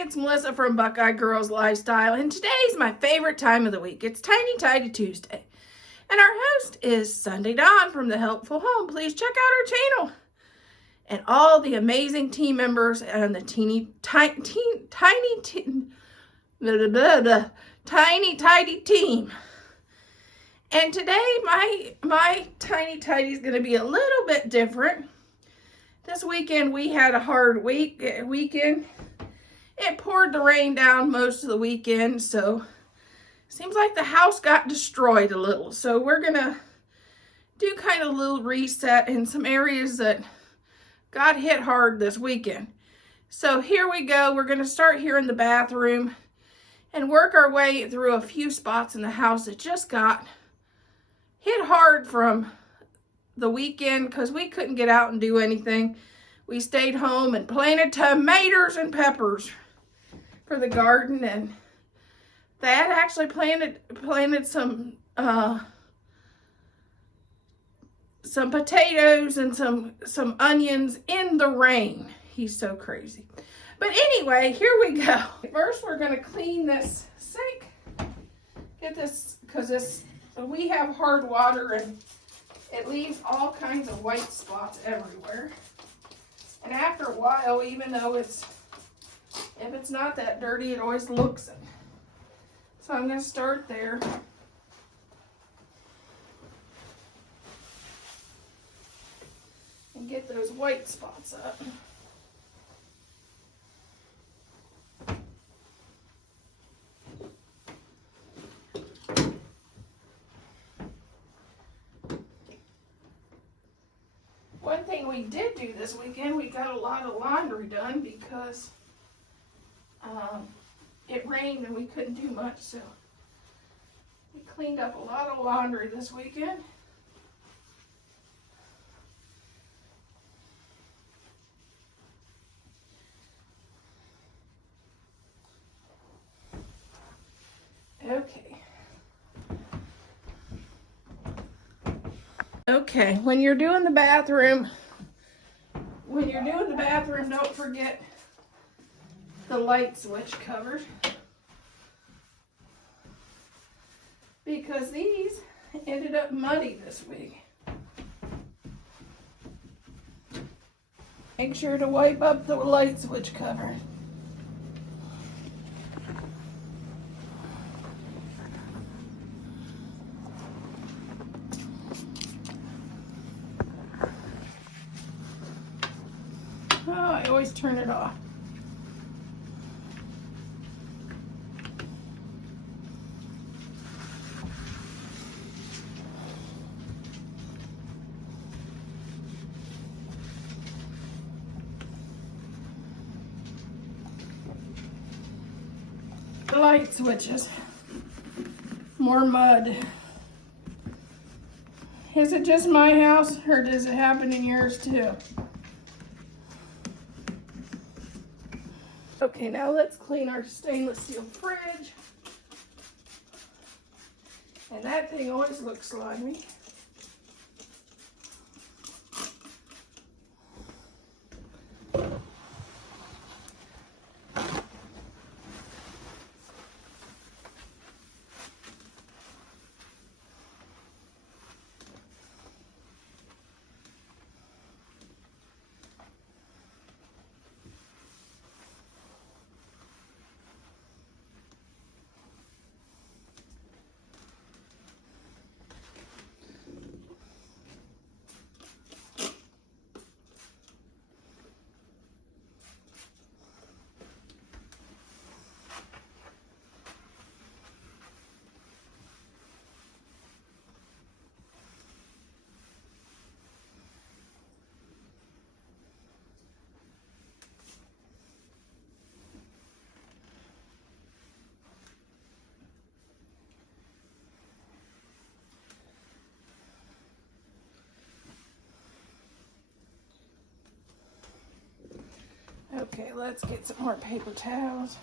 it's Melissa from Buckeye Girls Lifestyle, and today's my favorite time of the week. It's Tiny Tidy Tuesday, and our host is Sunday Dawn from The Helpful Home. Please check out our channel and all the amazing team members and the tiny tidy team. And today my tiny tidy is going to be a little bit different. This weekend we had a hard weekend. It poured the rain down most of the weekend, so seems like the house got destroyed a little. So we're gonna do kind of a little reset in some areas that got hit hard this weekend. So here we go. We're gonna start here in the bathroom and work our way through a few spots in the house that just got hit hard from the weekend because we couldn't get out and do anything. We stayed home and planted tomatoes and peppers for the garden, and Thad actually planted some potatoes and some onions in the rain. He's so crazy. But anyway, here we go. First, we're going to clean this sink. Get this, because we have hard water and it leaves all kinds of white spots everywhere. And after a while, even though if it's not that dirty, it always looks it. So I'm going to start there. And get those white spots up. One thing we did do this weekend, we got a lot of laundry done because it rained and we couldn't do much, so we cleaned up a lot of laundry this weekend. Okay, when you're doing the bathroom, don't forget the light switch covers, because these ended up muddy this week. Make sure to wipe up the light switch cover. Oh, I always turn it off. Light switches. More mud. Is it just my house, or does it happen in yours too? Okay, now let's clean our stainless steel fridge. And that thing always looks slimy. Okay, let's get some more paper towels.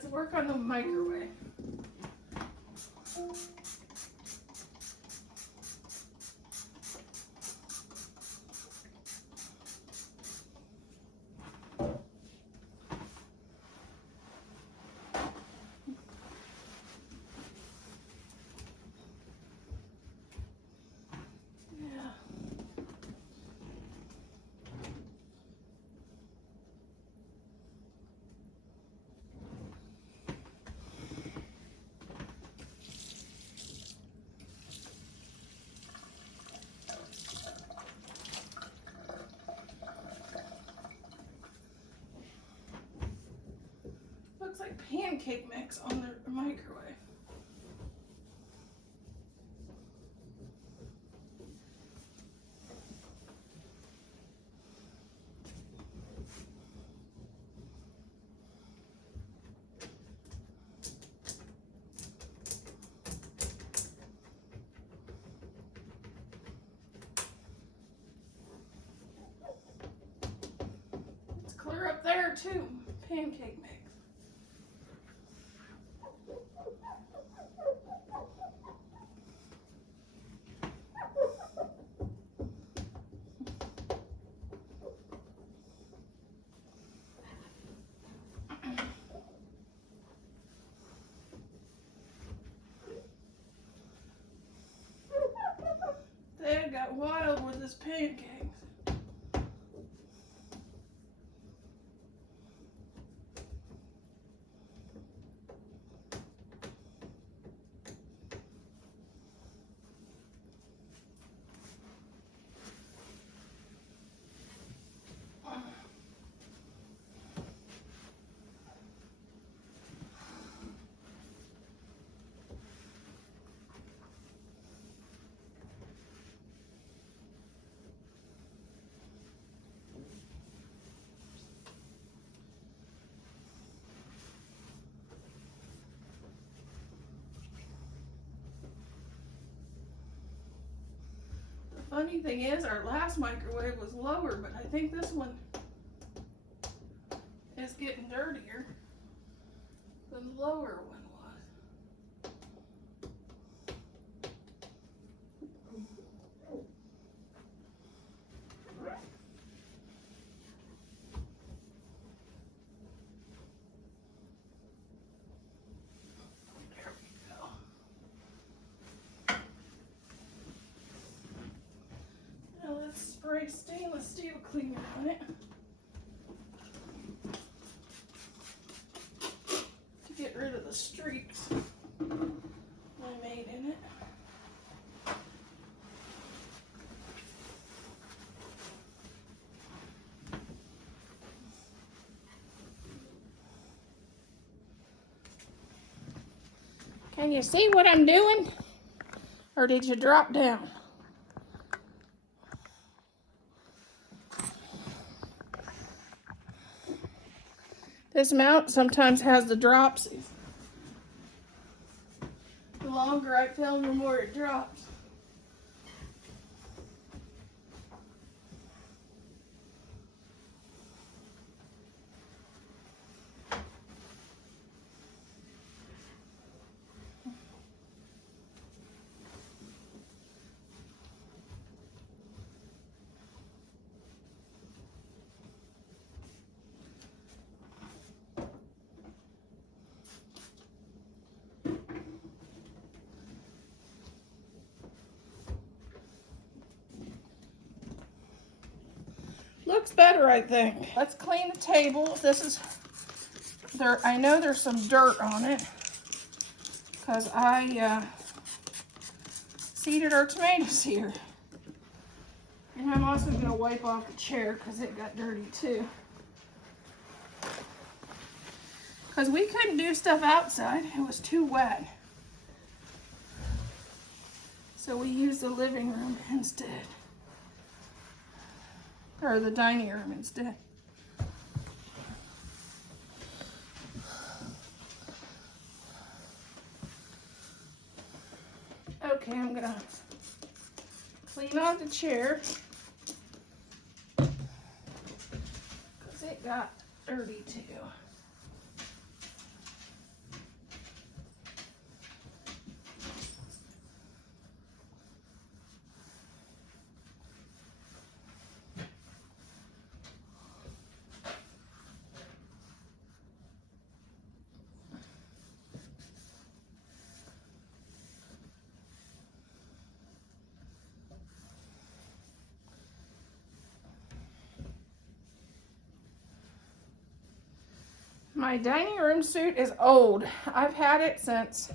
let's work on the microwave. Looks like pancake mix on the microwave. It's clear up there too, pancake mix. Dad got wild with his pancakes. Funny thing is, our last microwave was lower, but I think this one is getting dirtier than the lower one was. There we go. Now let's spray stainless steel cleaner on it to get rid of the streaks I made in it. Can you see what I'm doing? Or did you drop down? This mount sometimes has the dropsies. The longer I film, the more it drops. Looks better, I think. Let's clean the table. This is there. I know there's some dirt on it because I seeded our tomatoes here. And I'm also going to wipe off the chair because it got dirty too. Because we couldn't do stuff outside. It was too wet. So we used the living room instead. Or the dining room instead. Okay, I'm gonna clean off the chair because it got dirty too. My dining room suit is old. I've had it since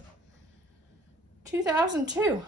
2002.